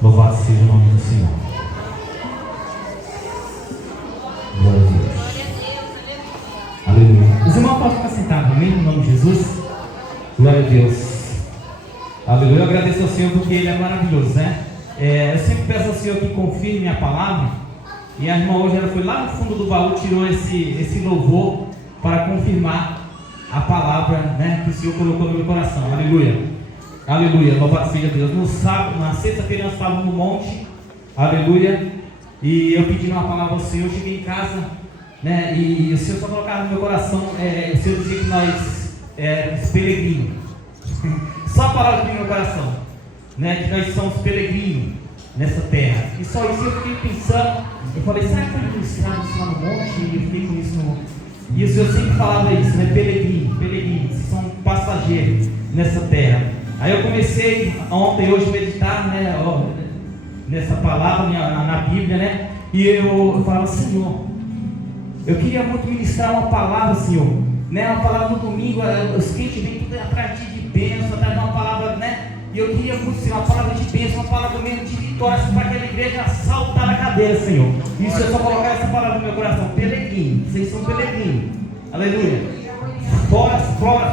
Louvado seja o nome do Senhor. Glória a Deus. Aleluia. Os irmãos podem ficar sentados, amém? No nome de Jesus. Glória a Deus. Aleluia. Eu agradeço ao Senhor porque Ele é maravilhoso, né? Eu sempre peço ao Senhor que confirme a palavra. E a irmã hoje ela foi lá no fundo do baú, tirou esse louvor para confirmar a palavra, né, que o Senhor colocou no meu coração. Aleluia. Aleluia, louvado seja Deus. No sábado, na sexta-feira nós estávamos no monte, aleluia, e eu pedi uma palavra ao Senhor, eu cheguei em casa, né, e o Senhor só colocava no meu coração, o Senhor dizia que nós éramos peregrinos, só a palavra que no meu coração, né, que nós somos peregrinos nessa terra, e só isso eu fiquei pensando, eu falei, será que foi ministrado isso lá no monte? E eu fiquei com isso e o Senhor sempre falava isso, né, peregrinos, são passageiros nessa terra. Aí eu comecei ontem, hoje, a meditar, né, nessa palavra na Bíblia, né? E eu falava, Senhor, eu queria muito ministrar uma palavra, Senhor, né? Uma palavra no domingo, os crentes vêm tudo atrás de bênção, atrás de uma palavra, né? E eu queria muito, Senhor, uma palavra de bênção, uma palavra mesmo de vitória, para aquela igreja saltar na cadeira, Senhor. Isso eu só colocar essa palavra no meu coração, peregrino, vocês são peregrinos, aleluia.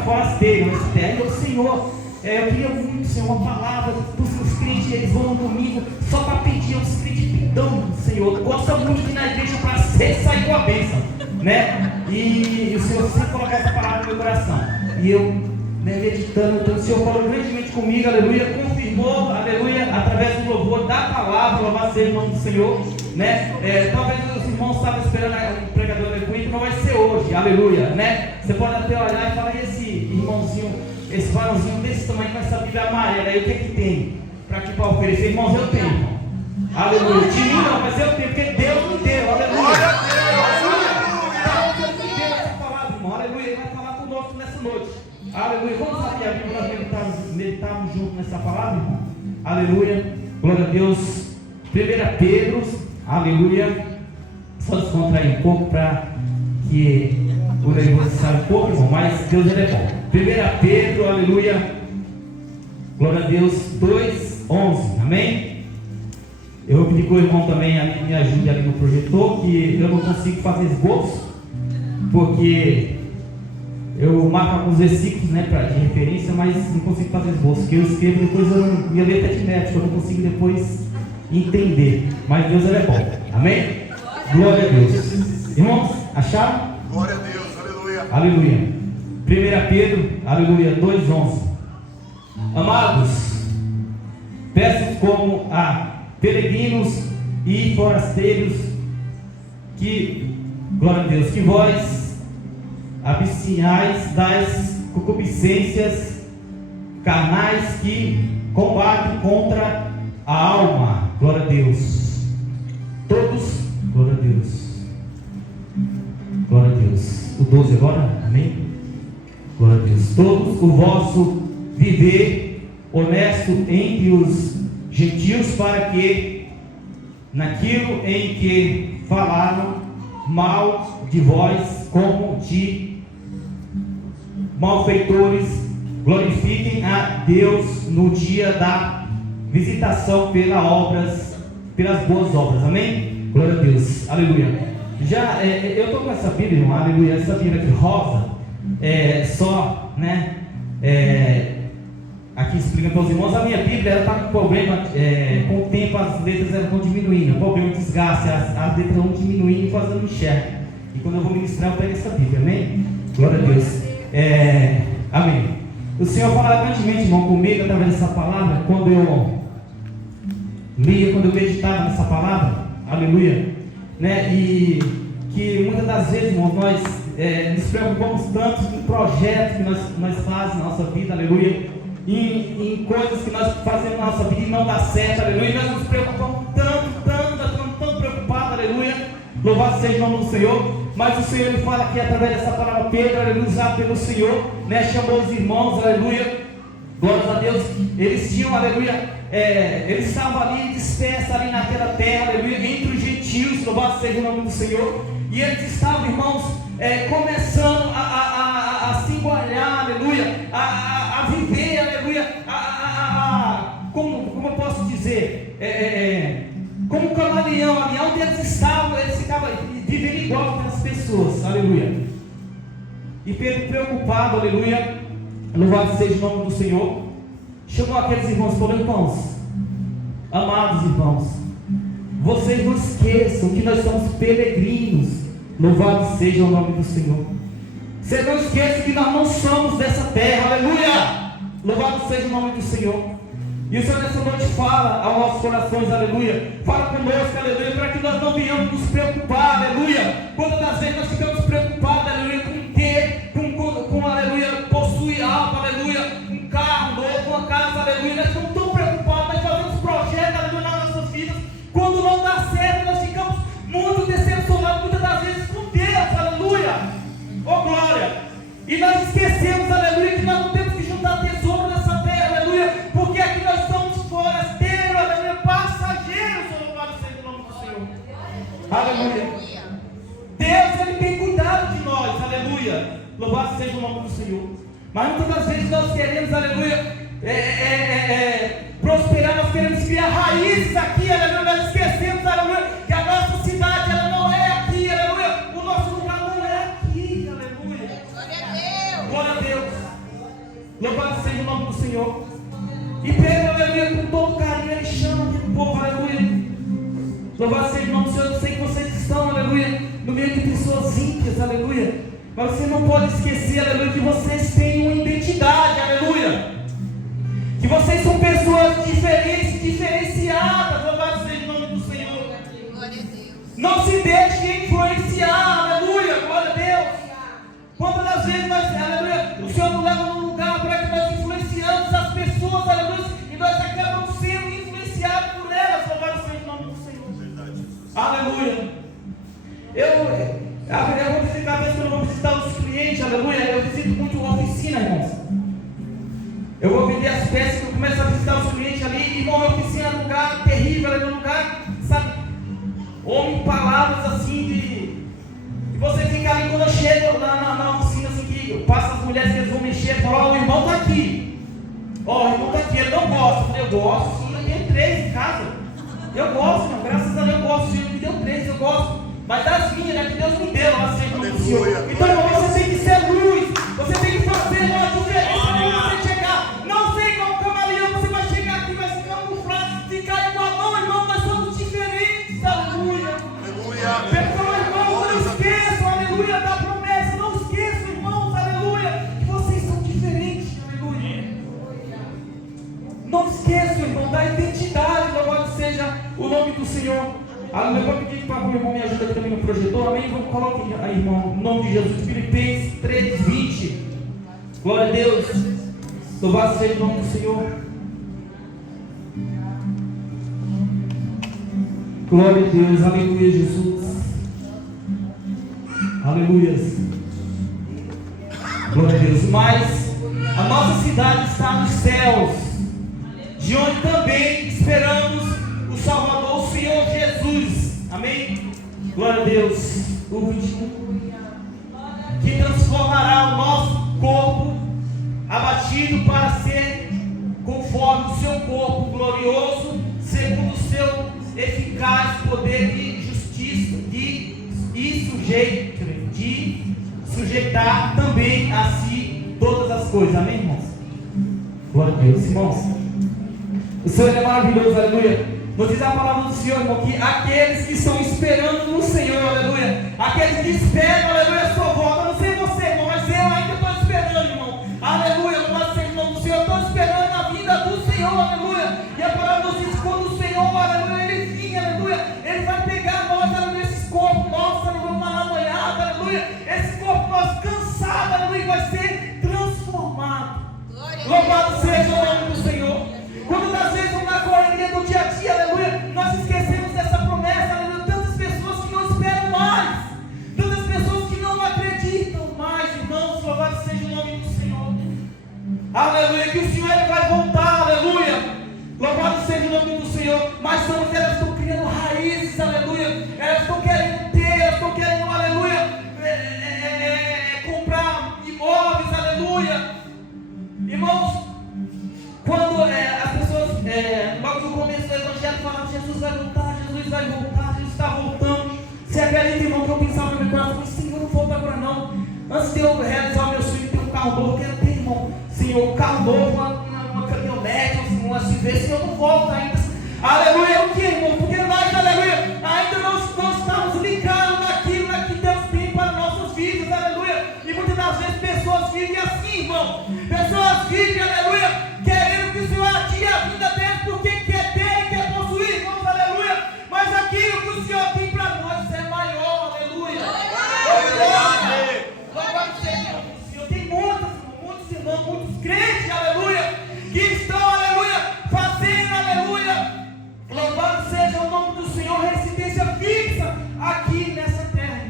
Forasteiros nessa terra, e o Senhor. Eu queria muito, Senhor, uma palavra para os crentes, eles vão no domingo só para pedir aos crentes perdão, Senhor. Gosta muito de ir na igreja para sair com a bênção, né? E o Senhor sempre colocar essa palavra no meu coração. E eu, né, meditando, então o Senhor falou grandemente comigo, aleluia, confirmou, aleluia, através do louvor da palavra, louvado seja o nome do Senhor, né? Talvez os irmãos estavam esperando um pregador gratuito, não vai ser hoje, aleluia, né? Você pode até olhar e falar, esse irmãozinho, esse varãozinho desse tamanho com essa Bíblia amarela aí, o que é que tem para oferecer? Irmãos, eu tenho, irmão. Aleluia. De mim não, mas eu tenho, porque Deus me deu, aleluia. Glória a Deus. Deus me deu essa palavra, irmão, aleluia. Ele vai falar conosco nessa noite, aleluia. Vamos abrir a Bíblia, nós meditarmos juntos nessa palavra, irmão, aleluia. Glória a Deus. 1 Pedro, aleluia. Só descontrair um pouco para que o negócio saia um pouco, irmão, mas Deus ele é bom. 1 Pedro, aleluia, glória a Deus, 2:11, amém? Eu vou pedir que o irmão também me ajude ali no projetor, que eu não consigo fazer esboço, porque eu marco alguns versículos, né, de referência, mas não consigo fazer esboço, porque eu escrevo depois, minha letra é de médico, eu não consigo depois entender, mas Deus ele é bom, amém? Glória a Deus. Irmãos, acharam? Glória a Deus, aleluia. Aleluia. 1 Pedro, aleluia, 2:11. Amados, peço como a peregrinos e forasteiros que, glória a Deus, que vós abstinhais das concupiscências carnais que combatem contra a alma. Glória a Deus. Todos, glória a Deus. Glória a Deus. O 12 agora, amém? Glória a Deus. Todos o vosso viver honesto entre os gentios, para que naquilo em que falaram mal de vós, como de malfeitores, glorifiquem a Deus no dia da visitação pelas boas obras, amém? Glória a Deus, aleluia. Eu estou com essa Bíblia, irmão, aleluia, essa Bíblia aqui rosa. Só, né, aqui explica para os irmãos, a minha Bíblia ela está com problema, com o tempo as letras elas vão diminuindo, problema de desgaste, as letras vão diminuindo e fazendo enxerga. E quando eu vou ministrar, eu pego essa Bíblia, amém? Glória a Deus. Amém. O Senhor fala grandemente, irmão, comigo através dessa palavra, quando eu lia, quando eu meditava nessa palavra, aleluia, né, e que muitas das vezes, irmão, nós nos preocupamos tanto em projetos que nós fazemos na nossa vida, aleluia, em coisas que nós fazemos na nossa vida e não dá certo, aleluia, e nós nos preocupamos tanto, nós estamos tão preocupados, aleluia, louvado seja o nome do Senhor, mas o Senhor ele fala aqui através dessa palavra, Pedro, aleluia, usado pelo Senhor, né, chamou os irmãos, aleluia, glórias a Deus, eles tinham, aleluia, eles estavam ali dispersos ali naquela terra, aleluia, entre os gentios, louvado seja o nome do Senhor, e eles estavam, irmãos, começando a se igualar, aleluia, a viver, aleluia, como eu posso dizer, ser como um camaleão ali, onde eles estavam, eles ficavam vivendo igual que as pessoas, aleluia. E Pedro, preocupado, aleluia, louvado seja o nome do Senhor, chamou aqueles irmãos e falou: irmãos, amados irmãos, vocês não esqueçam que nós somos peregrinos, louvado seja o nome do Senhor. Vocês não esqueçam que nós não somos dessa terra, aleluia, louvado seja o nome do Senhor. E o Senhor nessa noite fala aos nossos corações, aleluia, fala conosco, aleluia, para que nós não venhamos nos preocupar, aleluia. Quantas das vezes nós ficamos preocupados, aleluia, com ter, aleluia, possuir algo, aleluia, um carro novo, uma casa, aleluia. Nós estamos tão preocupados, nós fazemos projetos, aleluia, nas nossas vidas. Quando não dá certo, nós ficamos muito decepcionados, muitas das vezes com Deus, aleluia, oh glória. E nós esquecemos, aleluia, que nós não temos que juntar tesouro nessa terra, aleluia, porque aqui nós somos forasteiros, aleluia, passageiros, louvado seja o nome do Senhor, aleluia. Deus, Ele tem cuidado de nós, aleluia, louvado seja o nome do Senhor. Mas muitas das vezes nós queremos, aleluia, prosperar, nós queremos criar raízes aqui, aleluia, nós esquecemos, aleluia, que a nossa cidade, ela não é aqui, aleluia, o nosso lugar não é aqui, aleluia. Glória a Deus, louvado seja o nome do Senhor. E Pedro, aleluia, com todo carinho, ele chama aquele povo, aleluia, louvado seja o nome do Senhor. Eu sei que vocês estão, aleluia, no meio de pessoas ímpias, aleluia, mas você não pode esquecer, aleluia, que vocês têm uma identidade, aleluia, que vocês são pessoas diferentes, diferenciadas, louvado seja o nome do Senhor. Glória a Deus. Não se deixe influenciar, aleluia, glória a Deus. Quantas das vezes nós, aleluia, o Senhor nos leva num lugar para que nós influenciamos as pessoas, aleluia, e nós acabamos sendo influenciados por elas, louvado seja o nome do Senhor. Aleluia. Eu vou visitar, às vezes eu vou visitar os clientes, aleluia, eu visito muito a oficina, irmãos. Eu vou vender as peças, eu começo a visitar os clientes ali, irmão, a oficina é um lugar terrível, é um lugar, sabe, homem, palavras assim e você fica ali, quando eu chego na oficina assim, que passa as mulheres que eles vão mexer, falam: ó, o irmão está aqui, ó, o irmão está aqui, ele não gosta. Eu gosto, sim, eu tenho 3 em casa, eu gosto, irmão, graças a Deus eu gosto, o Senhor me deu 3, eu gosto, mas das minhas, né, que Deus me deu, lá sempre no Senhor. Então, irmão, você tem que ser luz, você tem que fazer uma diferença quando você chegar. Não sei como camaleão, você vai chegar aqui, vai se camuflar, ficar igual. Não, irmão, nós somos diferentes, aleluia. Pessoal, irmão, não esqueçam, aleluia, da promessa. Não esqueçam, irmãos, aleluia, que vocês são diferentes, aleluia. Não esqueçam, irmão, da identidade, louvado seja o nome do Senhor. Aleluia. Eu vou pedir para o irmão me ajuda aqui também no projetor, amém? Vamos colocar aí, irmão, no nome de Jesus, Filipenses 3:20. Glória a Deus. Louvado seja o nome do Senhor. Glória a Deus, aleluia, Jesus. Aleluia. Glória a Deus. Mas a nossa cidade está nos céus, de onde também esperamos o Salvador, o Senhor Jesus. Amém? Glória a Deus. O 21, que transformará o nosso corpo abatido para ser conforme o seu corpo glorioso, segundo o seu eficaz poder de justiça de sujeitar também a si todas as coisas. Amém, irmãos? Glória a Deus, irmãos. O Senhor é maravilhoso, aleluia. Nos diz a palavra do Senhor, irmão, que aqueles que estão esperando no Senhor, aleluia, aqueles que esperam, aleluia, a sua volta. Eu não sei você, irmão, mas eu ainda estou esperando, irmão, aleluia, louvado seja o nome do Senhor. Eu estou esperando a vinda do Senhor, aleluia. E a palavra nos diz: quando o Senhor, aleluia, Ele vinha, aleluia, Ele vai pegar nós, aleluia, esses corpos nossos, aleluia, uma amanhada, aleluia, esse corpo nosso cansado, aleluia, vai ser transformado. Louvado seja o nome do Senhor. Quando das vezes na correria do dia a dia, aleluia, nós esquecemos dessa promessa, aleluia. Tantas pessoas que não esperam mais, tantas pessoas que não acreditam mais, irmãos, louvado seja o nome do Senhor. Aleluia, que o Senhor Ele vai voltar, aleluia. Louvado seja o nome do Senhor. Mas elas estão criando raízes, aleluia. Elas estão querendo ter, elas estão querendo, aleluia, comprar imóveis, aleluia. Irmãos, quando as pessoas, logo no começo do deve voltar, Jesus está voltando. Você acredita, irmão, que eu pensava no meu coração, mas Senhor, não volta agora não. Antes de eu realizar o meu sonho, ter um carro novo, eu quero ter, irmão, Senhor, um carro novo, uma caminhonete, um SUV, Senhor, não volta ainda. Aleluia, o que, irmão? Porque nós, aleluia, ainda não estamos ligados naquilo que Deus tem para nossas vidas, aleluia. E muitas das vezes pessoas vivem assim, irmão. Pessoas vivem, aleluia, querendo que o Senhor adie a vida deles porque quer ter e quer possuir, irmãos, aleluia. Mas aquilo que o Senhor tem para nós é maior, aleluia. Louvado seja o Senhor. Tem muitos irmãos, muitos crentes, aleluia, que estão, aleluia, fazendo, aleluia. Louvado seja o nome do Senhor, residência fixa aqui nessa terra,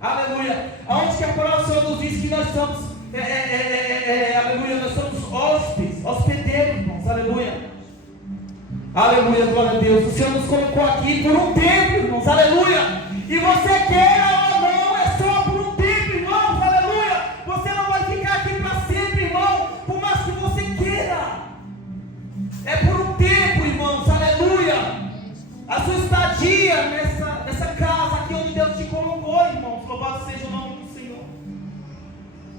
aleluia. Aonde que a palavra do Senhor nos diz que nós somos, aleluia, nós somos hóspedes, hospedeiros, irmãos, aleluia. Aleluia, glória a Deus. O Senhor nos colocou aqui por um tempo, irmãos, aleluia. E você queira ou não, é só por um tempo, irmãos, aleluia. Você não vai ficar aqui para sempre, irmão, por mais que você queira. É por um tempo, irmãos, aleluia. A sua estadia nessa casa aqui onde Deus te colocou, irmãos, louvado seja o nome do Senhor.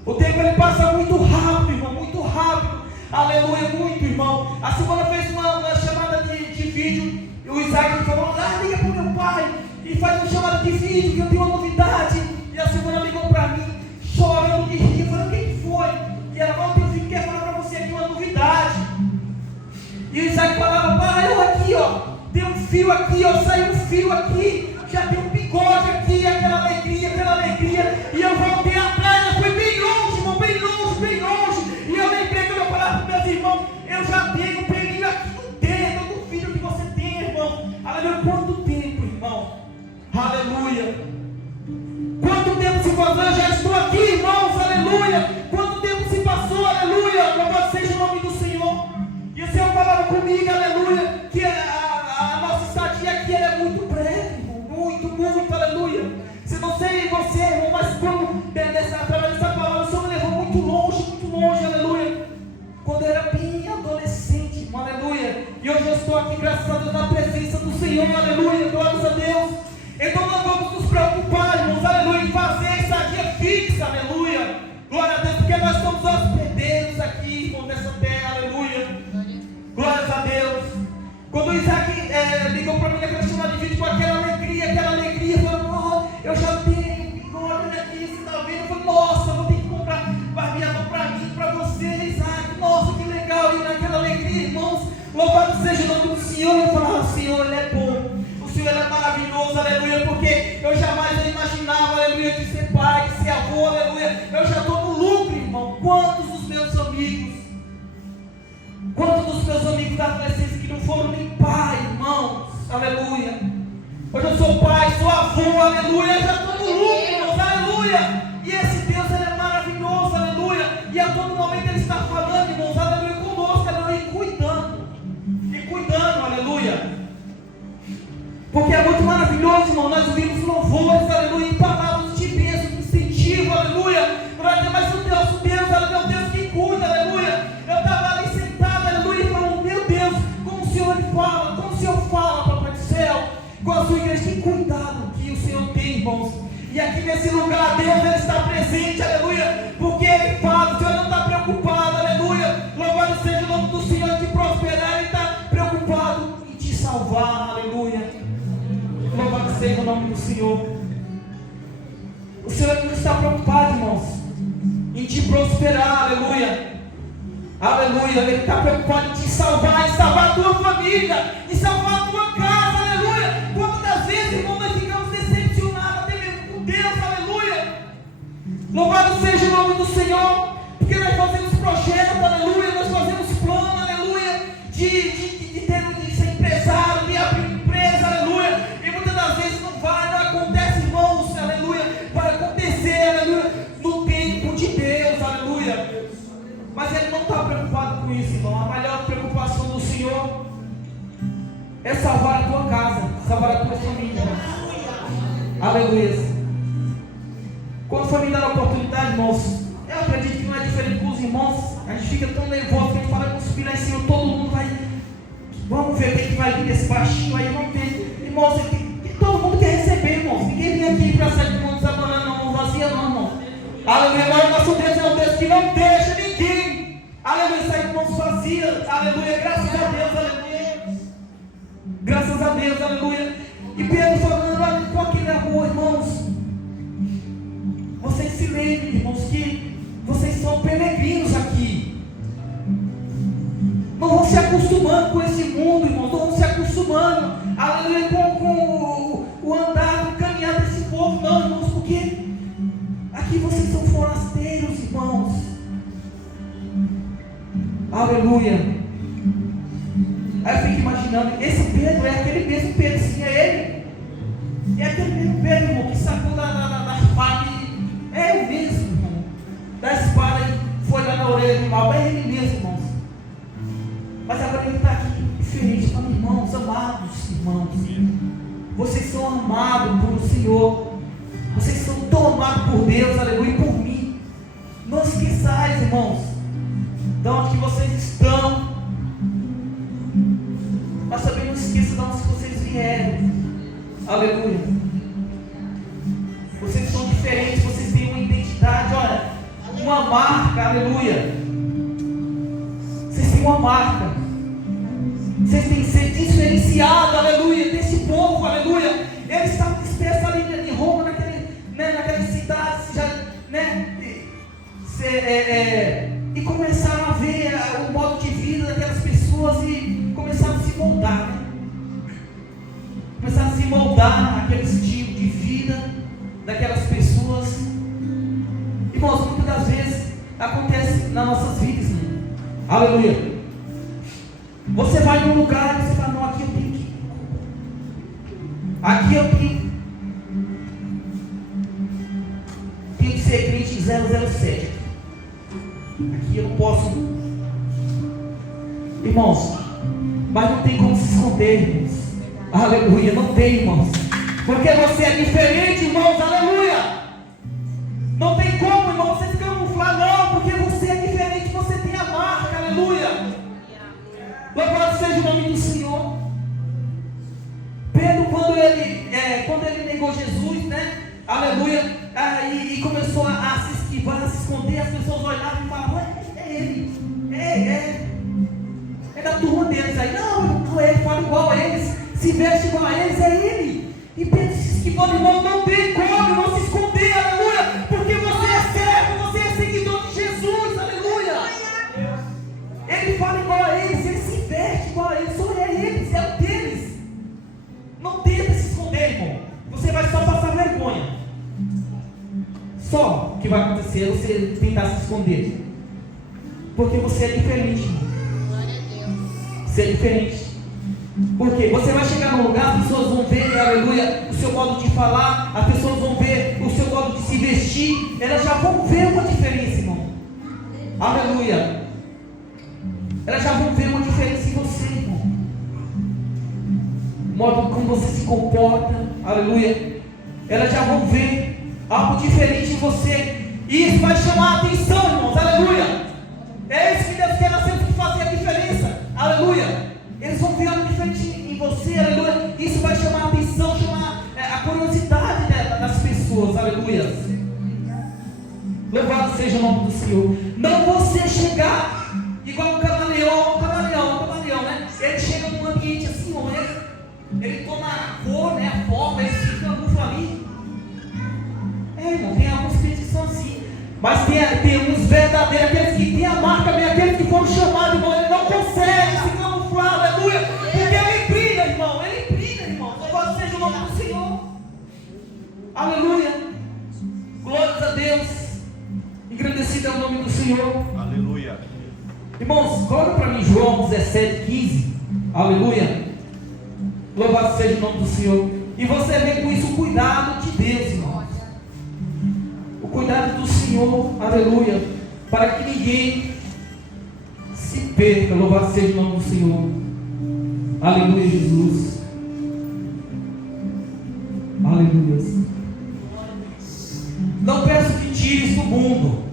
O tempo ele passa muito rápido, irmão, muito rápido, aleluia, muito, irmão. A Silvana fez uma chamada de vídeo, e o Isaac falou, liga para o meu pai, e faz uma chamada de vídeo, que eu tenho uma novidade. E a Silvana ligou para mim, chorando de rir, falando, o que foi? E ela falou, meu filho quer falar para você aqui uma novidade. E o Isaac falava, pai, olha aqui, ó, tem um fio aqui, ó, saiu um fio aqui, já tem um bigode aqui, aquela alegria, e eu voltei atrás, eu fui bem longe, irmão, bem longe, e eu lembrei que eu falava para meus irmãos, eu já tenho um pelinho aqui no dedo do filho que você tem, irmão, aleluia. Quanto tempo, irmão, aleluia, quanto tempo se passou, eu já estou aqui, irmãos, aleluia, quanto tempo se passou, aleluia, louvado seja o nome do Senhor. E o Senhor falava comigo, aleluia, que a nossa estadia aqui é muito breve, irmão, muito, aleluia. Se não sei você, irmão, mas quando, através dessa palavra, o Senhor me levou muito longe, aleluia. Quando eu era bem adolescente, irmão, aleluia. E hoje eu estou aqui, graças a Deus, na presença do Senhor, aleluia, glórias a Deus. Então nós vamos nos preocupar, irmãos, aleluia, em fazer a estadia fixa, aleluia. Glória a Deus, porque nós estamos hospedeiros aqui, irmão, nessa terra, aleluia. Glórias a Deus. Quando o Isaac ligou para mim naquela chamada de vídeo com aquela alegria, falou, eu já tenho bigode aqui, você está vendo? Eu falei, nossa, eu vou ter que comprar barbeador para mim, para você, Isaac, nossa, que legal, e naquela alegria, irmãos, louvado seja o nome do Senhor. Eu falava, Senhor, Ele é bom, o Senhor é maravilhoso, aleluia, porque eu jamais imaginava, aleluia, de ser pai, de ser avô, aleluia, eu já estou no lucro, irmão. Quantos dos meus amigos da adolescência que não foram nem pai, irmãos, aleluia. Hoje eu sou pai, sou avô, aleluia, eu já estou no lucro, irmãos, aleluia. E esse Deus, Ele é maravilhoso, aleluia. E a todo momento Ele está falando, irmãos, aleluia, conosco, aleluia, e cuidando, aleluia. Porque é muito maravilhoso, irmão, nós ouvimos louvores, aleluia, em palavras de bênção, de incentivo, aleluia. Mas o nosso Deus, aleluia, é o Deus que cuida, aleluia. Eu estava ali sentado, aleluia, falando, meu Deus, como o Senhor fala, papai do céu, com a sua igreja, que cuidado que o Senhor tem, irmãos. E aqui nesse lugar, Deus, Ele está presente, aleluia, porque Ele fala, o Senhor não está preocupado, aleluia. Louvado seja o nome do Senhor, te prosperar, Ele está preocupado em te salvar, aleluia. Louvado seja o nome do Senhor. O Senhor não está preocupado, irmãos, em te prosperar, aleluia. Aleluia, Ele está preocupado em te salvar, em salvar a tua família, em salvar a tua casa, aleluia. Quantas vezes, irmão, nós ficamos decepcionados até mesmo com Deus, aleluia. Louvado seja o nome do Senhor, porque nós fazemos projetos, aleluia, nós fazemos plano, aleluia, de ser empresário, de abrir empresa, aleluia, e muitas das vezes não acontece, irmãos, aleluia, vai acontecer, aleluia, no tempo de Deus, aleluia. Mas Ele não está preocupado com isso, irmão. A maior preocupação do Senhor é salvar a tua casa, salvar a tua família. Aleluia. Quando foi me dar a oportunidade, irmãos, eu acredito que não é diferente com os irmãos. A gente fica tão nervoso que a gente fala com os filhos, Senhor, todo mundo vai. Vamos ver quem que vai vir desse baixinho aí, vamos ver. Irmãos, não deixa ninguém, aleluia, sair de mãos vazias, aleluia, graças a Deus, aleluia, graças a Deus, aleluia. E Pedro falando com aquele amor, irmãos, vocês se lembrem, irmãos, que vocês são peregrinos aqui. Não vão se acostumando com esse mundo, irmãos, não vão se acostumando, aleluia, com o andar, o caminhar desse povo, não, irmãos, porque aqui vocês são forasteiros, irmãos, aleluia. Aí eu fico imaginando, esse Pedro é aquele mesmo Pedro, sim, é ele, é aquele mesmo Pedro, irmão, que sacou da espada, é ele mesmo, irmão, da espada e foi lá na orelha do mal, é ele mesmo, irmãos. Mas agora ele está aqui diferente, falando, irmãos, amados irmãos, vocês são amados pelo Senhor, vocês são tão amados por Deus, aleluia, e por mim. Não esqueçais, irmãos, de onde que vocês estão, mas também não esqueçam de onde vocês vieram, aleluia. Vocês são diferentes, vocês têm uma identidade, olha, uma marca, aleluia. Vocês têm uma marca. Vocês têm que ser diferenciados, aleluia, desse povo, aleluia. Eles estavam dispersos ali em Roma, naquelas cidades, já, né? E começaram a ver o modo de vida daquelas pessoas e começaram a se moldar, né? Começaram a se moldar naquele estilo de vida daquelas pessoas. Irmãos, muitas das vezes acontece nas nossas vidas, né? Aleluia. Você vai num lugar e você fala, não, aqui eu tenho que ir. Aqui eu tenho que ser crente 007. Aqui eu não posso. Irmãos, mas não tem como se esconder, irmãos. Aleluia, não tem, irmãos. Porque você é diferente, irmãos, aleluia. Não tem como, irmão, você se camuflar, não, porque você é diferente, você tem a marca, aleluia. Louvado seja o nome do Senhor. Pedro, quando ele negou Jesus, né? Aleluia, e começou a se esquivar, a se esconder, as pessoas olhavam e falavam, é ele, é da turma deles aí. Não, ele fala igual a eles, se veste igual a eles, é ele. E Pedro se esquivando, irmão, não tem como não se esconder, aleluia, porque você é servo, você é seguidor de Jesus, aleluia. Ele fala igual a eles, ele se veste igual a eles, só é eles, é o deles. Não tenta se esconder, irmão, você vai só passar vergonha. Só o que vai acontecer é você tentar se esconder, porque você é diferente, irmão. Você é diferente. Porque você vai chegar num lugar, as pessoas vão ver, aleluia, o seu modo de falar, as pessoas vão ver o seu modo de se vestir, elas já vão ver uma diferença, irmão. Aleluia. Elas já vão ver uma diferença em você, irmão. O modo como você se comporta, aleluia. Elas já vão ver algo diferente em você. E isso vai chamar a atenção, irmãos, aleluia. É isso que Deus quer, nós temos que fazer a diferença, aleluia. Eles vão ver algo diferente em você, aleluia. Isso vai chamar a atenção, chamar a curiosidade das pessoas, aleluia. Louvado seja o nome do Senhor. Não você chegar igual um camaleão, né? Ele chega num ambiente assim, ele toma a cor, né, a forma, ele se camufla ali. Irmão, tem alguns crentes que são assim. Mas tem uns verdadeiros, aqueles que têm a marca, aqueles que foram chamados, irmão, ele não consegue se camuflar, aleluia, porque ele brilha, irmão, louvado seja o nome do Senhor, aleluia, glórias a Deus, engrandecido é o nome do Senhor, aleluia. Irmãos, coloca para mim João 17:15, aleluia, louvado seja o nome do Senhor, e você vê com isso o cuidado de Deus, irmão. Cuidado do Senhor, aleluia, para que ninguém se perca, louvado seja o nome do Senhor, aleluia, Jesus, aleluia. Não peço que tires do mundo,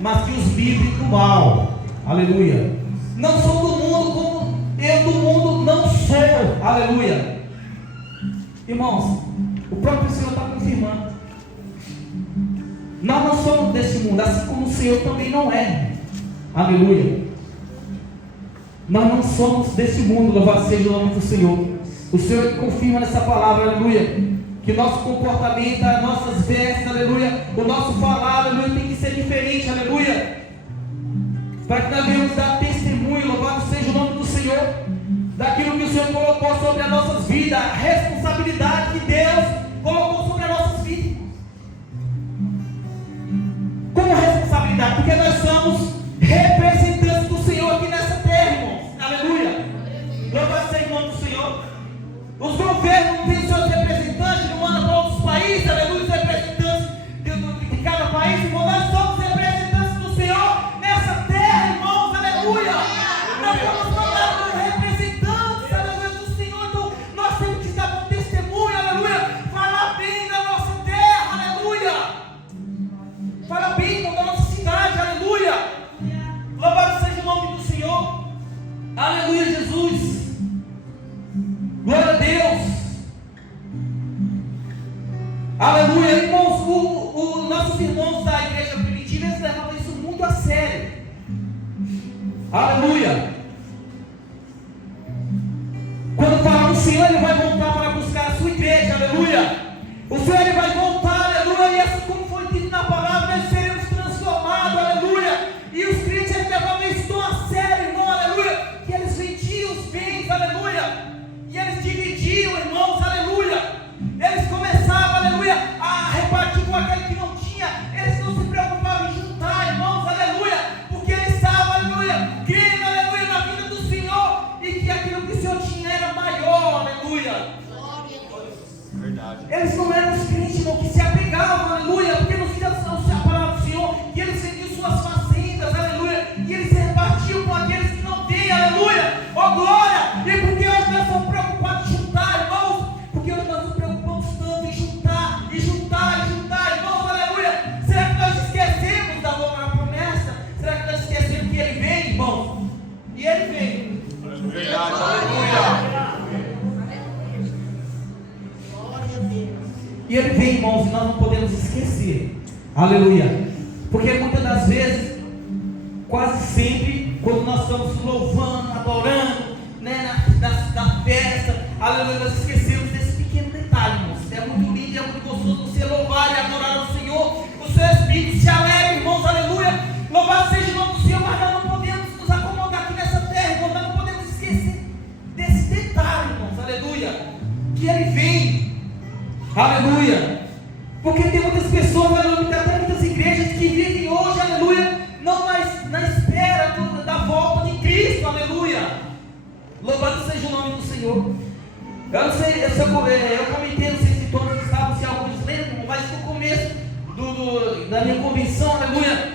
mas que os livre do mal, aleluia. Não sou do mundo como eu do mundo não sou, aleluia. Irmãos, o próprio Senhor está confirmando. Nós não somos desse mundo, assim como o Senhor também não é. Aleluia. Nós não somos desse mundo, louvado seja o nome do Senhor. O Senhor confirma nessa palavra, aleluia, que o nosso comportamento, as nossas vestes, aleluia, o nosso falar, aleluia, tem que ser diferente, aleluia, para que nós venhamos dar testemunho, louvado seja o nome do Senhor, daquilo que o Senhor colocou sobre as nossas vidas, a responsabilidade que Deus colocou sobre as nossas vidas. Como responsabilidade? Porque nós somos representantes do Senhor aqui nessa terra, irmãos. Aleluia. Louvado seja o nome do Senhor. Os governos não têm seus representantes, não mandam para outros países, aleluia, os representantes de cada país, irmão. Nós somos representantes do Senhor nessa terra, irmãos, aleluia. Nós somos mandados representantes, aleluia, do Senhor. Então nós temos que dar um testemunho, aleluia, falar bem da nossa terra, aleluia. Fala bem da nossa cidade, aleluia. Louvado seja o nome do Senhor. Aleluia, Jesus. Glória a Deus. Aleluia, irmãos. Os nossos irmãos da igreja primitiva, eles levavam isso muito a sério. Aleluia. Quando fala o Senhor, Ele vai voltar para buscar a sua igreja. Aleluia. O Senhor, Ele vai voltar. Aleluia. E assim como foi dito na palavra, nós seremos transformados. Aleluia. E os crentes, eles levavam isso tão a sério, irmão. Aleluia. Que eles vendiam os bens. Aleluia. E eles dividiam, irmãos, aleluia. Eles começavam, aleluia, a repartir com aquele que não tinha. Eles não se preocupavam em juntar, irmãos, aleluia. Porque eles estavam, aleluia, crendo, aleluia, na vida do Senhor. E que aquilo que o Senhor tinha era maior, aleluia. Verdade. Eles não eram os crentes, não, que se apegavam, aleluia. Porque nos dias a palavra do Senhor, que eles vendiam suas fazendas, aleluia. E eles se repartiam com aqueles que não têm, aleluia. Oh, glória! E porque hoje nós estamos preocupados em juntar, irmãos, porque hoje nós nos preocupamos tanto em juntar, irmãos, aleluia. Será que nós esquecemos da boa promessa? Será que nós esquecemos que Ele vem, irmãos? E Ele vem. Verdade, aleluia. E Ele vem, irmãos, e nós não podemos esquecer, aleluia. Porque muitas das vezes, quase sempre, quando nós estamos louvando, adorando, né, na festa, aleluia, nós esquecemos desse pequeno detalhe, irmãos. É muito lindo, é muito gostoso você louvar e adorar o Senhor. O seu Espírito se alegra, irmãos, aleluia. Louvado seja o nome do Senhor, mas nós não podemos nos acomodar aqui nessa terra, irmãos. Nós não podemos esquecer desse detalhe, irmãos, aleluia. Que Ele vem, aleluia. Porque tem muitas pessoas, aleluia, tem até muitas igrejas que vivem hoje, aleluia, não mais na espera da volta de Cristo, aleluia. Louvado seja o nome do Senhor. Eu não sei, eu comentei, não sei se todos estavam, se alguns lembram, mas no começo da minha convenção, aleluia,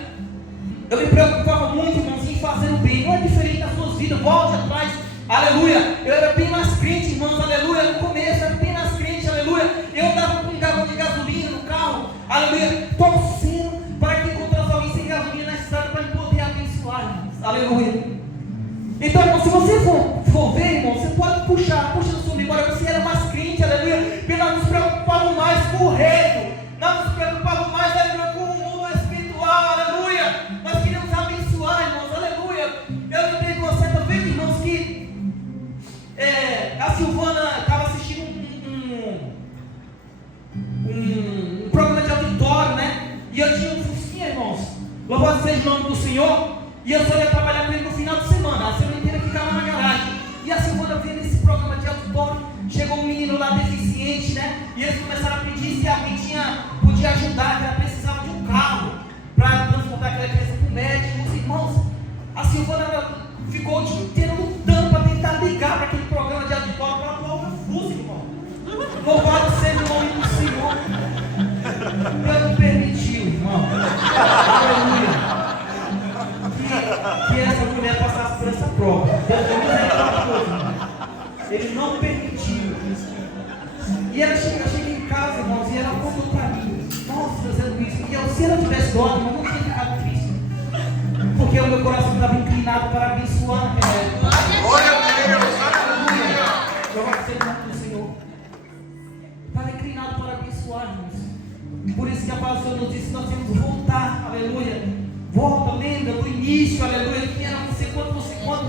eu me preocupava muito, irmãos, em fazer o bem. Não é diferente das suas vidas, volte atrás, aleluia. Eu era bem mais crente, irmãos, aleluia. No começo eu era bem mais crente, aleluia. Eu andava com um galão de gasolina no carro, aleluia, torcendo para que encontrasse alguém sem gasolina na estrada para poder abençoar, irmãos, aleluia. Então, irmão, se você for ver, irmão, você pode puxa na sua memória, você era mais crente, aleluia, porque nós nos preocupávamos mais com o reino, nós nos preocupávamos mais, aleluia, com o mundo espiritual, aleluia, nós queríamos abençoar, irmãos, aleluia. Eu lembrei de uma certa vez, irmãos, que a Silvana estava assistindo um programa de auditório, né, e eu tinha um Fusquinha, irmãos, louvado seja o nome do Senhor. E eu só ia trabalhar com ele no final de semana. A semana inteira ficava na garagem. E a semana vendo esse programa de auditório, chegou um menino lá deficiente, né? E eles começaram a pedir se alguém podia ajudar, que ela precisava de um carro para transportar aquela criança para o médico. Os irmãos, a Silvana ficou o dia inteiro lutando para tentar ligar para aquele programa de auditório para falar o meu Fusca, irmão. Louvado seja o nome do Senhor. Deus não permitiu, irmão. Aleluia. Que essa mulher passasse por essa prova. Deus é misericordioso. Ele não permitiu. E ela chega em casa, irmãos, e ela contou para mim. Nossa, fazendo isso. E eu, se ela tivesse dó, eu não tinha ficado triste. Porque o meu coração estava inclinado para abençoar naquela época. Glória a Deus! Aleluia! Louvado seja o nome do Senhor. Estava inclinado para abençoar, irmãos. Por isso que a palavra do Senhor nos diz que nós temos que voltar, aleluia. Volta, lembra do início, aleluia. Que era você quando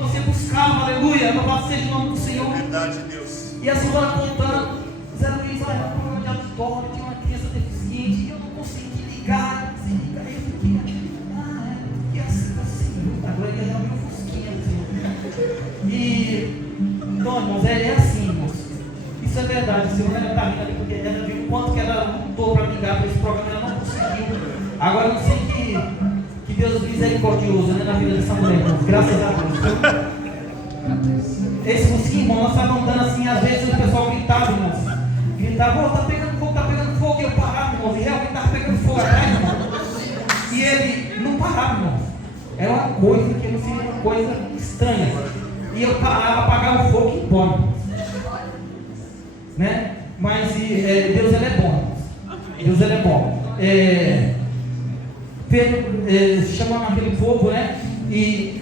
você buscava, aleluia. Louvado seja o nome do Senhor. Verdade, Deus. E a senhora contando, Zé Luiz, olha, um problema de auditório, tinha uma criança deficiente, e eu não consegui ligar, sem ligar. Eu fiquei, porque assim, agora ele é o meu fusquinha, Senhor. E, então, irmãos, é assim, irmãos. Isso é verdade, a senhora está rindo ali, porque ela viu o quanto que ela lutou para ligar para esse programa, ela não conseguiu. Agora eu sei que Deus é misericordioso, né, na vida dessa mulher, irmãos, graças a Deus. Esse fusquinho, irmão, nós estávamos andando assim, às vezes o pessoal gritava, irmãos. Gritava, tá pegando fogo, e eu parava, irmãos, e realmente estava pegando fogo atrás, irmão. E ele não parava, irmãos. Era uma coisa que não seria uma coisa estranha. E eu parava, apagava o fogo e ia embora, né? Mas Deus ele é bom. Deus ele é bom. Pedro chamando aquele povo, né? E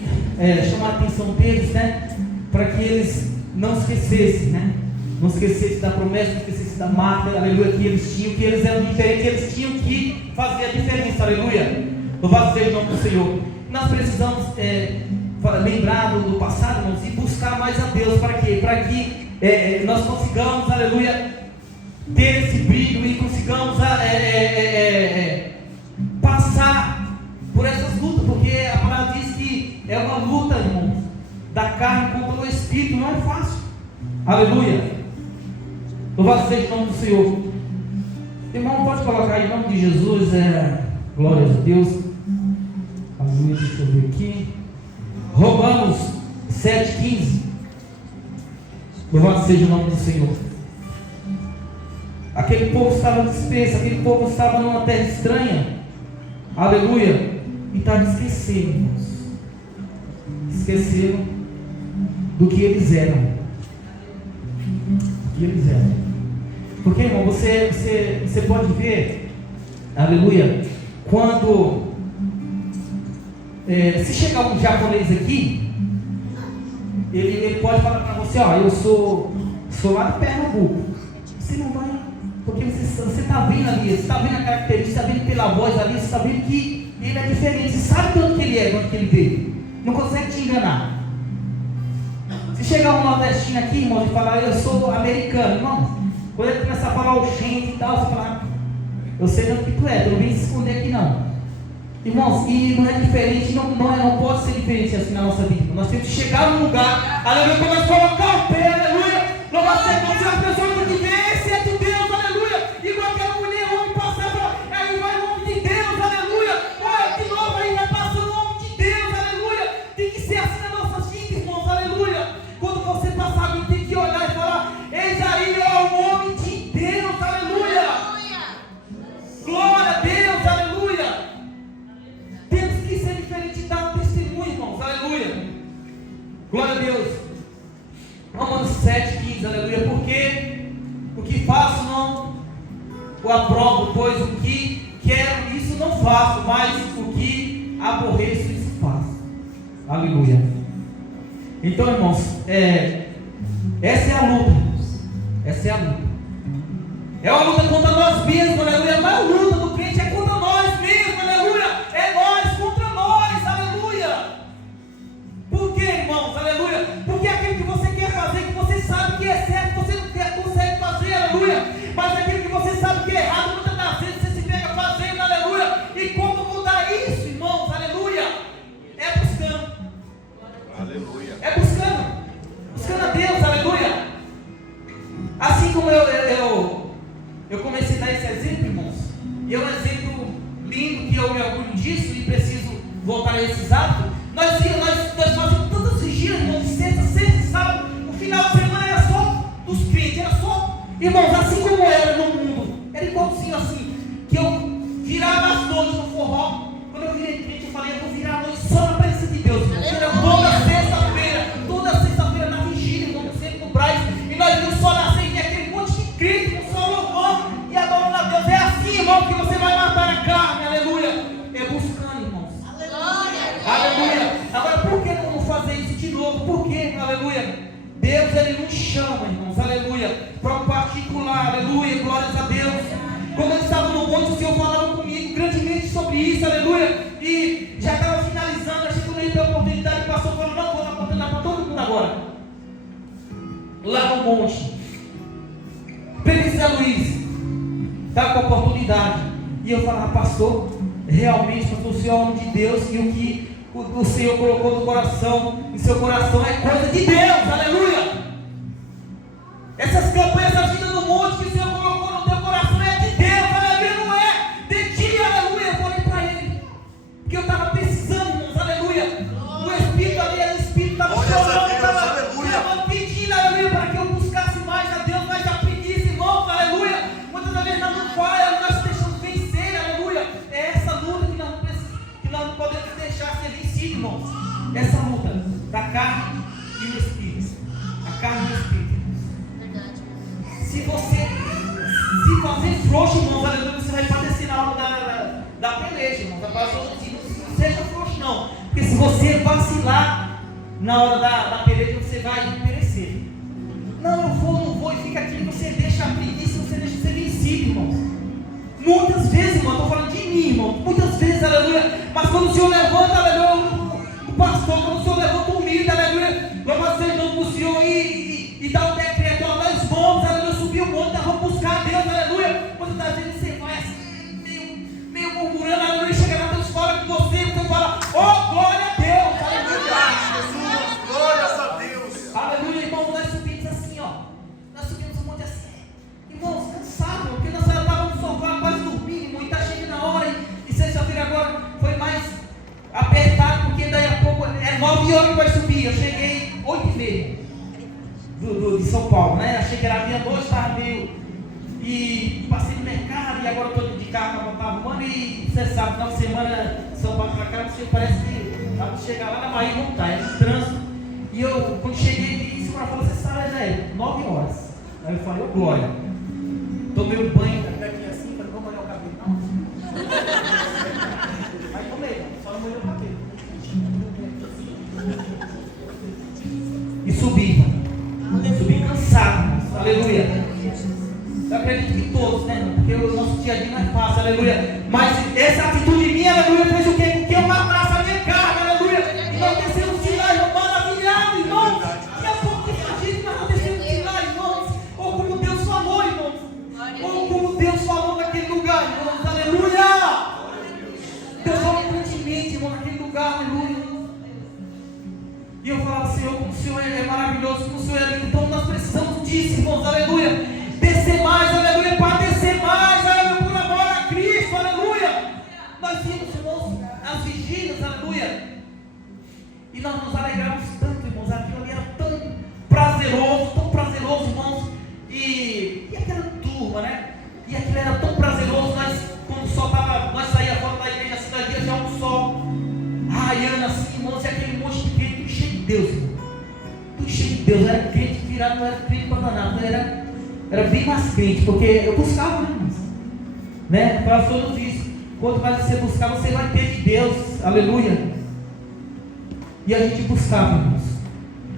chamar a atenção deles, né? Para que eles não esquecessem, né? Não esquecessem da promessa, não esquecessem da marca, aleluia, que eles tinham, que eles eram diferentes, que eles tinham que fazer a diferença, aleluia. Louvado seja o nome do Senhor. Nós precisamos lembrar do passado, irmãos, e buscar mais a Deus. Para quê? Para que nós consigamos, aleluia, ter esse brilho e consigamos passar por essas lutas, porque a palavra diz que é uma luta, irmãos, da carne contra o Espírito, não é fácil. Aleluia. Louvado seja o nome do Senhor. Irmão, pode colocar aí em nome de Jesus, glória a Deus. Aleluia, deixa eu ver aqui. Romanos 7,15. Louvado seja o nome do Senhor. Aquele povo estava disperso, aquele povo estava numa terra estranha. Aleluia. E estava esquecendo, irmãos. Esqueceram do que eles eram. Do que eles eram. Porque, irmão, você pode ver, aleluia, quando se chegar um japonês aqui, ele pode falar para você, ó, eu sou lá do Pernambuco. Você não vai, porque você está vendo ali, você está vendo a característica, você está vendo pela voz ali, você está vendo que ele é diferente, você sabe de onde que ele é, de onde que ele veio, não consegue te enganar. Se chegar um nordestino aqui, irmão, e falar, eu sou americano, irmão, quando ele começar a falar o gente e tal, você fala, eu sei de onde que tu é, tu não vem se esconder aqui não. Irmãos, e não é diferente, não pode ser diferente assim na nossa vida. Nós temos que chegar num lugar, aleluia, quando nós colocar o pé, aleluia, louvado seja Deus, a pessoa tem que ver, esse é de Deus, aleluia, igual aquela mulher, o homem passava, aí vai o homem de Deus, aleluia, olha de novo aí, vai passando o homem de Deus, aleluia, tem que ser assim nas nossas vidas, irmãos, aleluia, quando você passar ali, tem que olhar e falar, eis aí, ó, o homem de Deus, aleluia, glória a Deus, aleluia. Temos que ser diferente e dar um testemunho, irmãos, aleluia, glória a Deus. Romanos 7,15, aleluia, porque o que faço não o aprovo, pois o que quero, isso não faço, mas o que aborreço, isso faço, aleluia. Então, irmãos, essa é a luta, essa é a luta, é uma luta contra nós mesmos, aleluia, mas a luta do crente é contra nós mesmos, aleluia, é nós contra nós, aleluia. Por quê, irmãos, aleluia? Porque aquilo que você quer fazer, que você sabe que é certo, você não consegue fazer, aleluia, mas aquilo que você sabe que é errado, muitas das vezes você se pega fazendo, aleluia, e como mudar isso, irmãos, aleluia, é buscando, aleluia, é buscando a Deus, aleluia. Assim como eu comecei a dar esse exemplo, irmãos, e é um exemplo lindo que eu me orgulho disso e preciso voltar a esses hábitos. Nós fazíamos todos os dias, irmãos, de sexta e sábado, o final de semana era só dos crentes, era só, irmãos, assim como era no mundo, era igualzinho assim, que eu virava as noites no forró. Quando eu virei crente, eu falei, eu vou virar a noite só na presença de Deus, irmãos. Era toda sexta-feira na vigília, irmãos, sempre no Braz, e nós vimos só nascer e aquele monte de crente, com só louvor e adorando a Deus. É assim, irmão, que você vai matar a carne, aleluia, é buscando, irmãos, aleluia. Agora, por que não fazer isso de novo? Por quê, aleluia? Deus, Ele nos chama, irmãos, aleluia, para o particular, aleluia, glórias a Deus. Quando eles estavam no monte, o Senhor isso, aleluia. E já estava finalizando, achei que eu dei a oportunidade, o pastor falou, não, vou dar oportunidade para todo mundo agora. Lá no monte, Pedro Zé Luiz, estava com a oportunidade. E eu falava, pastor, realmente, pastor, o Senhor é o homem de Deus, e o que o Senhor colocou no coração, em seu coração é coisa de Deus, aleluia. Essas campanhas, essa vida no monte que o Senhor colocou no teu coração é de Deus, aleluia, não é de ti, aleluia. Eu falei para ele, porque eu estava precisando, irmãos, aleluia. O Espírito ali, o Espírito estava chorando, estava pedindo, aleluia, para que eu buscasse mais a Deus, mas já pedisse, irmãos, aleluia. Muitas das vezes nós não falhamos, nós deixamos vencer, aleluia. É essa luta que nós não podemos deixar ser vencido, irmãos. Essa luta da carne e o Espírito, a carne e o Espírito. Se você se fazer frouxo, irmãos, aleluia, você vai padecer na hora da peleja, irmãos. A palavra diz, não seja frouxo, não. Porque se você vacilar na hora da peleja, você vai perecer. Não, eu vou, não vou, e fica aqui, você deixa a preguiça, você deixa de ser vencido, irmãos. Muitas vezes, irmão, estou falando de mim, irmão. Muitas vezes, aleluia. Mas quando o Senhor levanta, aleluia, o pastor, quando o Senhor levanta humilde, aleluia, louva seja o nome do Senhor e dá o decreto, ó, nós vamos, aleluia, subir o monte, nós vamos buscar a Deus, aleluia. Muitas das vezes você vai assim, meio murmurando, aleluia, chega lá, Deus fala com você fala, oh, glória a Deus, aleluia. Jesus, glórias a Deus. Aleluia, irmão, nós subimos assim, ó. Nós subimos um monte assim. Irmãos, cansado, porque nós estávamos no sofá quase dormindo, irmão, e está chegando a hora, e sexta-feira agora foi mais apertado, porque daí a pouco, 9 horas que vai subir, eu cheguei 8h30 de São Paulo, né? Achei que era meia-noite, estava meio, e passei no mercado, e agora estou de carro para arrumando, e você sabe, final de semana, São Paulo para cá, você parece que dá para chegar lá na Bahia e voltar, é no trânsito, e eu, quando cheguei aqui, esse cara falou, você sabe, velho, 9 horas, aí eu falei, ô glória, tomei um banho, daqui assim, falei, vou molhar o cabelo, não, aí tomei, só não molhei o cabelo, e subi cansado, aleluia. Eu acredito que todos, né? Porque o nosso dia a dia não é fácil, aleluia. Mas essa atitude minha, aleluia, fez o quê? Com que eu matasse a minha carne, aleluia. E nós descemos de lá, irmão, maravilhado, irmãos. E a pouco que a gente nós descemos de lá, irmãos. Ou como Deus falou, irmãos. Ou como Deus falou naquele lugar, irmãos, aleluia. Deus falou grandemente, irmão, naquele lugar, aleluia. E eu falava, Senhor, como o Senhor é maravilhoso, como o Senhor é lindo. Então nós precisamos disso, irmãos, aleluia. Descer mais, aleluia, para descer mais, aleluia, por amor a Cristo, aleluia. Nós vimos, irmãos, as vigílias, aleluia. E nós nos alegramos tanto, irmãos. Aquilo ali era tão prazeroso, irmãos. E aquela turma, né? E aquilo era tão prazeroso. Nós, quando o sol estava, nós saíamos fora da igreja, assim, nós já um sol raiando assim, irmãos, e aquele monte de crente, tudo cheio de Deus, irmão. Tudo cheio de Deus. Era crente virado, não era crente abandonado, era bem mais crente, porque eu buscava, né? O pastor nos diz, quanto mais você buscar, você vai ter de Deus, aleluia. E a gente buscava, irmãos,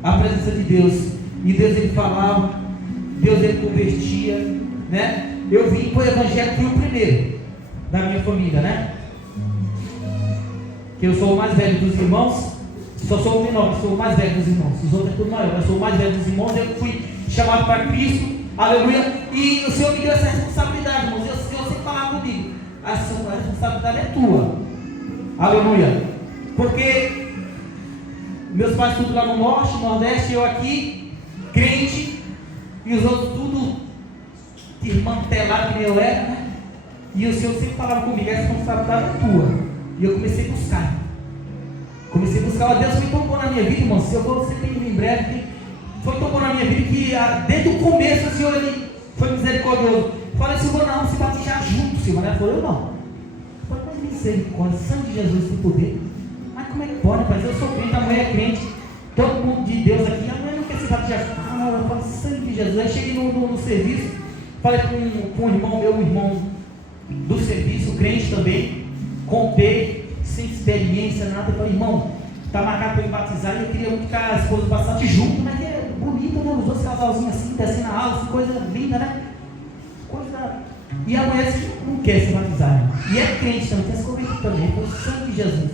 a presença de Deus, e Deus ele falava, Deus ele convertia, né? Eu vim para o evangelho, fui o primeiro da minha família, né? Que eu sou o mais velho dos irmãos, só sou o menor, sou o mais velho dos irmãos, os outros é tudo maior, eu sou o mais velho dos irmãos, eu fui chamado para Cristo, aleluia, e o Senhor me deu essa responsabilidade, irmãos, e o Senhor sempre falava comigo, a responsabilidade é tua, aleluia, porque meus pais tudo lá no norte, nordeste, eu aqui, crente, e os outros tudo desmantelado que eu era, né? E o Senhor sempre falava comigo, a responsabilidade é tua. E eu comecei a buscar. Ó, Deus foi tão bom na minha vida, irmão. Se eu vou sempre em breve, foi tão bom na minha vida que desde o começo o Senhor ele foi misericordioso. Falei, Senhor, não, se batizar junto, Senhor. Ela falou, eu não. Falei, mas misericórdia, sangue de Jesus tem poder. Mas como é que pode, pai? Eu sou crente, a mulher é crente. Todo mundo de Deus aqui, a mulher não quer se batizar junto. Eu falei, sangue de Jesus. Aí cheguei no serviço, falei com um irmão meu, um irmão do serviço, crente também. Contei, sem experiência, nada. Eu falei, irmão, está marcado para eu batizar. E eu queria que as coisas passassem junto, mas é bonito, né? Os dois casalzinhos assim, descendo a aula, assim, coisa linda, né? Coisa E a mulher não quer se batizar, irmão. E é crente também, quer se converter também, foi o sangue de Jesus.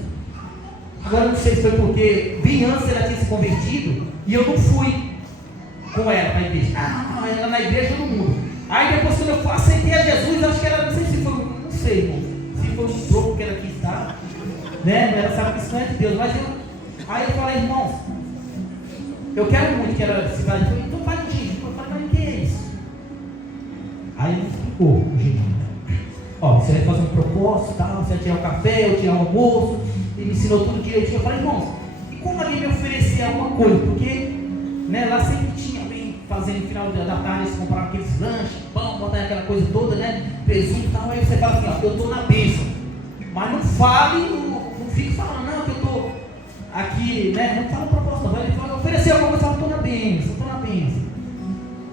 Agora eu não sei se foi porque bem antes ela tinha se convertido e eu não fui com ela para a igreja. Não, ela na igreja todo mundo. Aí depois quando eu aceitei a Jesus, acho que ela, não sei se foi, não sei, irmão, se foi um troco que ela quis dar, né? Ela sabe que isso não é de Deus, mas aí eu falei, irmãos, eu quero muito que ela se vá. Então faz um jejum. Eu falei, mas o que é isso? Aí ele explicou o jejum. Ó, você vai fazer um propósito, tal, você vai tirar o café, eu tirar o almoço. Ele me ensinou tudo direitinho. Eu falei, irmãos, e como alguém me oferecer alguma coisa? Porque, né, lá sempre tinha alguém fazendo no final da tarde, eles compravam aqueles lanches, pão, botar aquela coisa toda, né, presunto e tal. Aí você fala assim, ó, eu estou na bênção. Mas não fale, não fique falando, não, que eu estou aqui, né, não fala propósito, não. Ele falou, ofereceu alguma coisa, eu estou na bênção, estou na bênção.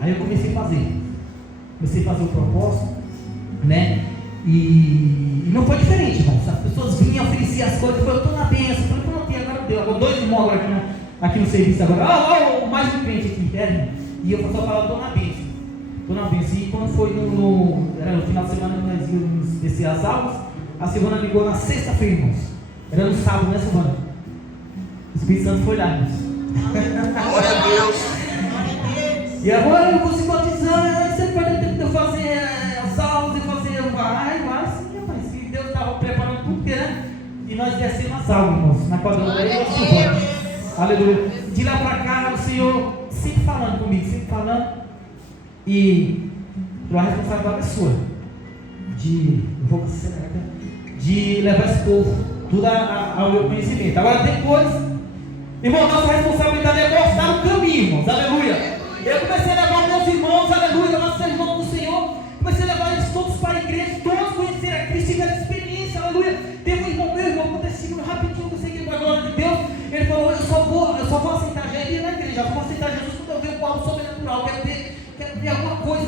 Aí eu comecei a fazer o propósito, né, e não foi diferente, irmãos. As pessoas vinham, ofereciam as coisas, eu estou na bênção. Eu falei, pronto, agora deu. Agora 2 irmãos agora aqui no serviço agora. O mais um crente aqui, e eu só falava, estou na bênção. Estou na bênção. E quando foi era no final de semana que nós íamos descer as aulas, a Silvana ligou na sexta-feira, irmãos. Era no sábado, né, Silvana? O Espírito Santo foi lá, irmãos. Glória a Deus. E agora eu vou se batizar, você pode ter que fazer as aulas e fazer. Vai sim, rapaz. Se Deus estava preparando tudo, né? E nós descemos as aulas, irmãos, na quadra da igreja. Aleluia. De lá para cá, o Senhor sempre falando comigo, sempre falando. E a responsabilidade é sua. De levar esse povo tudo ao meu conhecimento. Agora depois, irmão, nossa responsabilidade é mostrar o caminho, irmãos. Aleluia. Eu comecei a levar meus irmãos, aleluia, nossos irmãos do Senhor. Comecei a levar eles todos para a igreja, todos conheceram a Cristo, tiveram experiência, aleluia. Teve um irmão, meu irmão, aconteceu rapidinho, eu consegui para a glória de Deus. Ele falou, eu só vou aceitar, já ia na igreja, eu vou aceitar Jesus quando eu ver algo sobrenatural, quero ver alguma coisa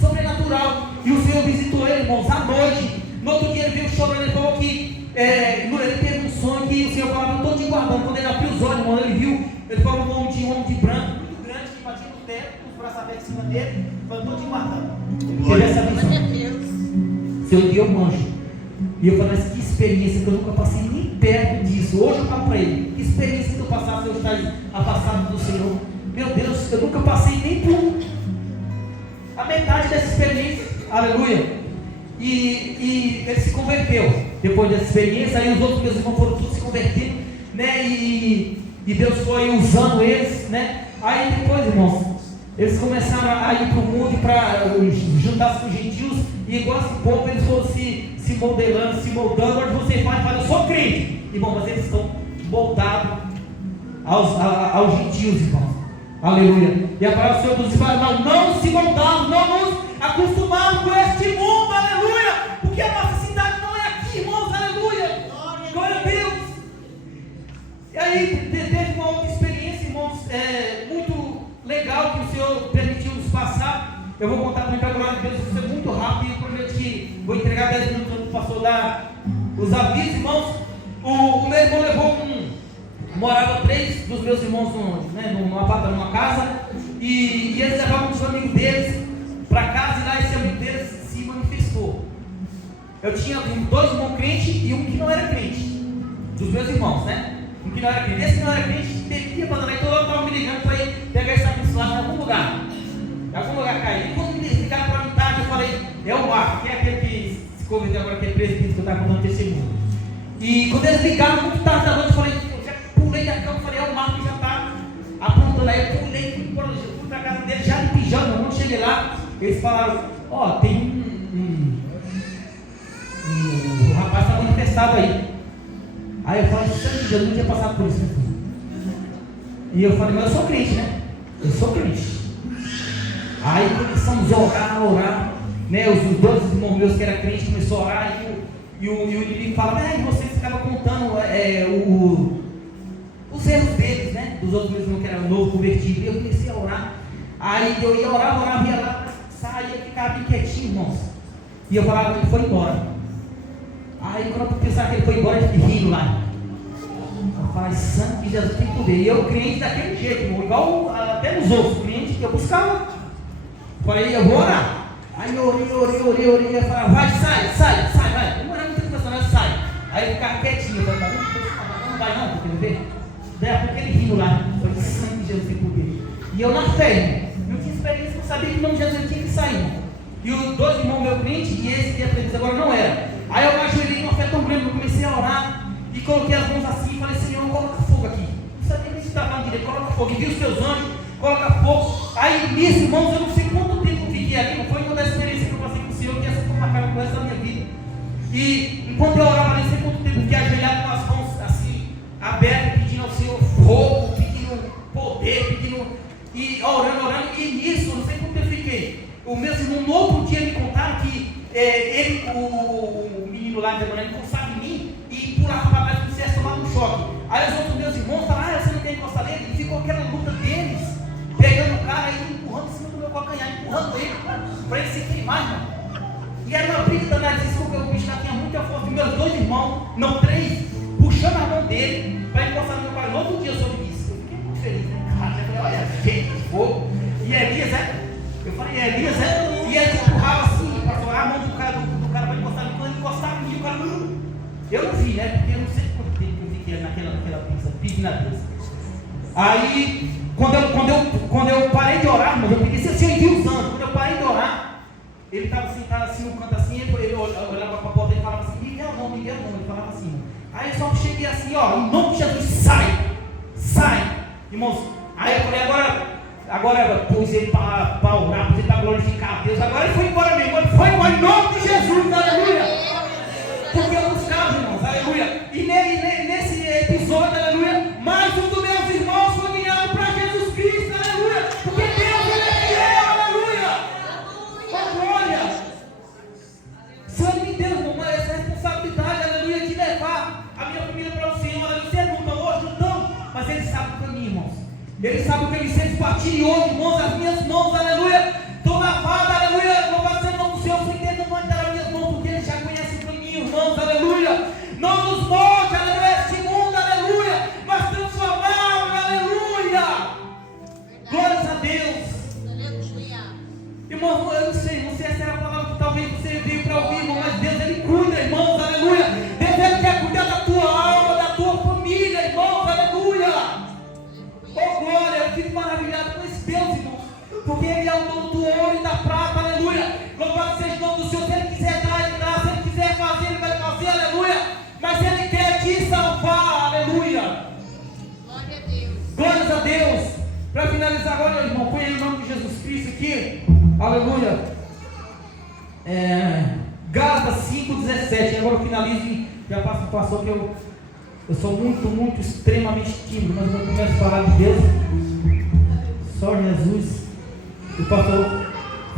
sobrenatural. E o Senhor visitou ele, irmãos, à noite. No outro dia ele veio chorando, ele falou que ele teve um sonho que o Senhor falava, eu estou te guardando. Quando ele abriu os olhos, irmão, ele viu, ele falou um homem de branco, muito grande, que batia no teto, com os braços abertos em cima dele, falou, estou te guardando. Teve essa visão. Seu dia eu manjo. E eu falei, mas que experiência que eu nunca passei nem perto disso. Hoje eu falo para ele, que experiência que eu passasse, eu estar afastado do Senhor. Meu Deus, eu nunca passei nem por a metade dessa experiência. Aleluia. E ele se converteu depois dessa experiência. Aí os outros meus irmãos foram todos se convertendo, né? E Deus foi usando eles, né? Aí depois, irmãos, eles começaram a ir para o mundo para juntar-se com os gentios. E igual esse povo, eles foram se modelando, se moldando. Agora você fala, eu sou crente, irmão, mas eles estão moldados aos gentios, irmão. Aleluia. E a palavra do Senhor nos diz, não se moldaram, não nos acostumaram com este mundo, aleluia. Porque a nossa cidade não é aqui, irmãos, aleluia. Glória a Deus. E aí teve uma outra experiência, irmãos, muito legal que o Senhor permitiu nos passar. Eu vou contar também para a glória de Deus, isso é muito rápido. Eu prometo que vou entregar 10 minutos quando o pastor dar os avisos, irmãos. O meu irmão levou morava 3 dos meus irmãos numa casa, e eles levavam os amigos deles para casa, e lá esse amigo deles se manifestou. Eu tinha 2 irmãos crentes e um que não era crente, dos meus irmãos, né? Um que não era crente. Esse que não era crente, devia abandonar, então eu estava me ligando para ir pegar esse apostolado em algum lugar cair. E quando me ligaram para mim tarde, eu falei, é o Marco, que é aquele que se converteu agora, aquele presbítero que eu estava contando testemunho. E quando eles ligaram muito tarde da noite, eu falei, pulei da cama, falei, o Marco já está apontando. Aí eu pulei, fui para a casa dele, já de pijama. Quando cheguei lá, eles falaram, tem o rapaz está manifestado aí. Aí eu falei, Jesus não tinha passado por isso. E eu falei, mas eu sou crente, né? Eu sou crente. Aí começamos a orar, né? Os 2 irmãos meus que eram crentes começaram a orar, e o inimigo falava, você ficava contando os erros deles, né? Dos outros meus irmãos que eram novos, convertidos. E eu comecei a orar. Aí eu ia orar, ia lá, saía, ficava bem quietinho, irmãos. E eu falava, ele foi embora. Aí quando eu pensava que ele foi embora, eu fiquei rindo lá. Eu falei, sangue de Jesus tem poder. E eu crente daquele jeito, irmão, igual até nos outros clientes que eu buscava. Falei, eu vou orar. Aí eu orei, eu falava, vai, sai, vai. Não era muito impressionante, sai. Aí ele ficava quietinho, eu falava, não vai não, quer ver? Daí a pouco ele rindo lá, foi de sangue de Jesus tem poder. E eu na fé, irmão. Eu tinha experiência, eu sabia que o nome de Jesus tinha que sair, irmão. E os dois irmãos, meu cliente, e esse que ia para eles agora não era. Aí eu ajoelhei numa fé tão grande, eu comecei a orar e coloquei as mãos assim e falei, Senhor, coloca fogo aqui. Não sabia nem se estava falando direito, coloca fogo. E vi os teus anjos, coloca fogo. Aí nisso, irmãos, eu não sei quanto tempo eu fiquei ali, não foi uma das experiências que eu passei com o Senhor, que essa foi marcada com o resto da minha vida. E enquanto eu orava, nem sei quanto tempo, fiquei ajoelhado com as mãos assim, abertas, pedindo ao Senhor fogo, pedindo poder, e orando, e nisso, não sei quanto tempo eu fiquei. O meu irmão, no outro dia, me contaram que o menino lá de manhã encostava em mim e pulava para trás como se fosse tomar um choque. Aí os outros meus irmãos falaram, você não quer encostar nele? E ficou aquela luta deles, pegando o cara e empurrando em cima do meu calcanhar, empurrando ele, para ele se queimar, irmão. E era uma briga danada, porque o bicho já tinha muita força. E meus dois irmãos, não três, puxando a mão dele para encostar no meu pai. No outro dia eu soube disso. Eu fiquei muito feliz, né? Cara, eu falei, olha, gente de fogo. E Elias, eu falei, Elias, e ele empurrava assim, pastor, a mão do cara vai encostar no quando ele encostava em mim, o cara. Eu não vi, né? Porque eu não sei quanto tempo eu fiquei naquela pizza na dança. Aí, quando eu parei de orar, mas eu pedi, se eu envio os anjos, quando eu parei de orar, ele estava sentado assim no canto assim, ele olhava para a porta e falava assim, Miguel não, ele falava assim. Aí eu só cheguei assim, ó, em nome de Jesus, sai, irmãos. Aí eu falei, agora pus ele para orar, pus ele para glorificar a Deus. Agora ele foi embora mesmo, ele foi embora em nome de Jesus, aleluia. Porque eu buscava, irmãos, aleluia. E nesse episódio, aleluia, mais um dos meus irmãos foi ganhado para Jesus Cristo, aleluia. Porque Deus ele é fiel, aleluia. Oh, glória. O Senhor me deu, irmão, essa responsabilidade, aleluia, de levar a minha família para o Senhor, aleluia. Vocês não estão hoje, não estão, mas Ele sabe o caminho, irmãos. Ele sabe o que Ele sente partir hoje, irmãos, as minhas mãos, aleluia, estão lavadas, aleluia, louvado seja o nome do Senhor, fui entendendo onde estão as minhas mãos, porque Ele já conhece o caminho, irmãos, aleluia. Não nos molde, aleluia, este mundo, aleluia, mas transformá-lo, aleluia. Glórias a Deus. Irmão, eu não sei se essa era a palavra que talvez você veio para ouvir, irmão, mas Deus, Ele cuida, irmãos, aleluia. Deus, Ele quer cuidar da tua alma, da tua família, irmãos, aleluia. Oh, glória, eu fico maravilhado com esse Deus, irmãos, porque Ele é o dono do ouro e da prata, aleluia. Louvado seja o nome do Senhor. Se Ele quiser dar, Ele dá. Se Ele quiser fazer, Ele vai fazer, aleluia. Mas Ele quer te salvar, aleluia. Glória a Deus. Glórias a Deus. Para finalizar agora, meu irmão, põe aí o nome de Jesus Cristo aqui, aleluia. Gálatas 5,17. Agora eu finalizo e já passo para o pastor, que eu sou muito, extremamente tímido, mas quando eu começo a falar de Deus, só Jesus. O pastor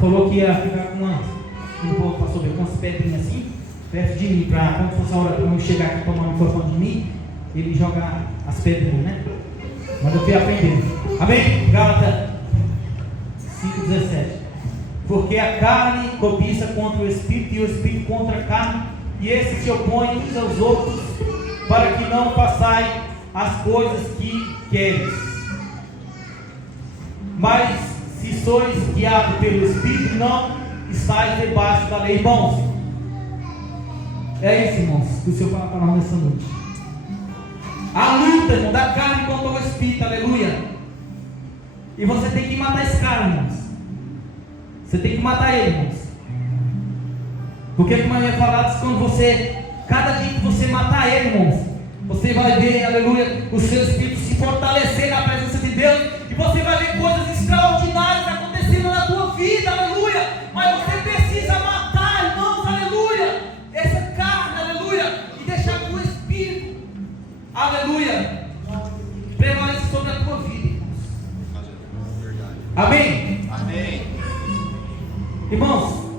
falou que ia ficar com umas pedrinhas assim, perto de mim, para quando fosse a hora de eu chegar aqui tomar o microfone de mim, ele jogar as pedrinhas, né? Mas eu fui aprendendo. Amém? Gálatas 5,17. Porque a carne cobiça contra o Espírito, e o Espírito contra a carne, e esses se opõem uns aos outros, para que não façais as coisas que queres. Mas se sois guiados pelo Espírito, não estáis debaixo da lei. Irmãos, é isso, irmãos, que o Senhor fala para nós nessa noite. A luta, irmão, da carne contra o Espírito, aleluia. E você tem que matar esse cara, irmãos. Você tem que matar ele, irmãos. Porque como eu ia falar, quando você, cada dia que você matar ele, irmãos, você vai ver, aleluia, o seu espírito se fortalecer na presença de Deus, e você vai ver coisas extraordinárias acontecendo na tua vida, aleluia. Mas você precisa matar, irmãos, aleluia, essa carne, aleluia, e deixar que o Espírito, aleluia, prevaleça sobre a tua vida, irmãos. Amém? Amém. Irmãos,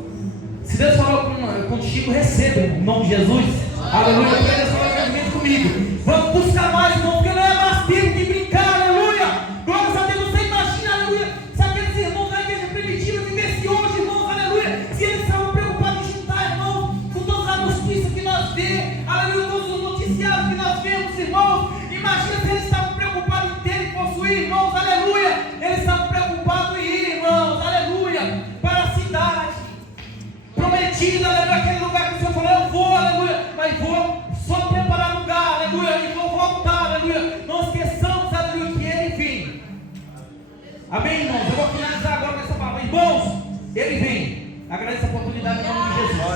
se Deus falou contigo, receba, irmão, em nome de Jesus. Aleluia. Porque Deus falou mesmo comigo. Vamos buscar mais, irmão, porque não é mais tempo de brincar, aleluia. Glórias a Deus. Você imagina, aleluia, se aqueles irmãos da igreja primitiva vivessem hoje, irmãos, aleluia, se eles estavam preocupados em juntar, irmãos, com todas as notícias que nós vemos, aleluia, todos os noticiários que nós vemos, irmãos. Imagina se eles estavam preocupados em ter e possuir, irmãos, aleluia. Eles estavam preocupados em ir, irmãos, aleluia, para a cidade, prometido, aleluia, aquele lugar que o Senhor falou, eu vou, aleluia, mas vou só preparar lugar, aleluia, e vou voltar, aleluia. Não esqueçamos, aleluia, que Ele vem. Amém, irmãos? Eu vou finalizar agora com essa palavra. Irmãos, Ele vem. Agradeço a oportunidade em nome de Jesus.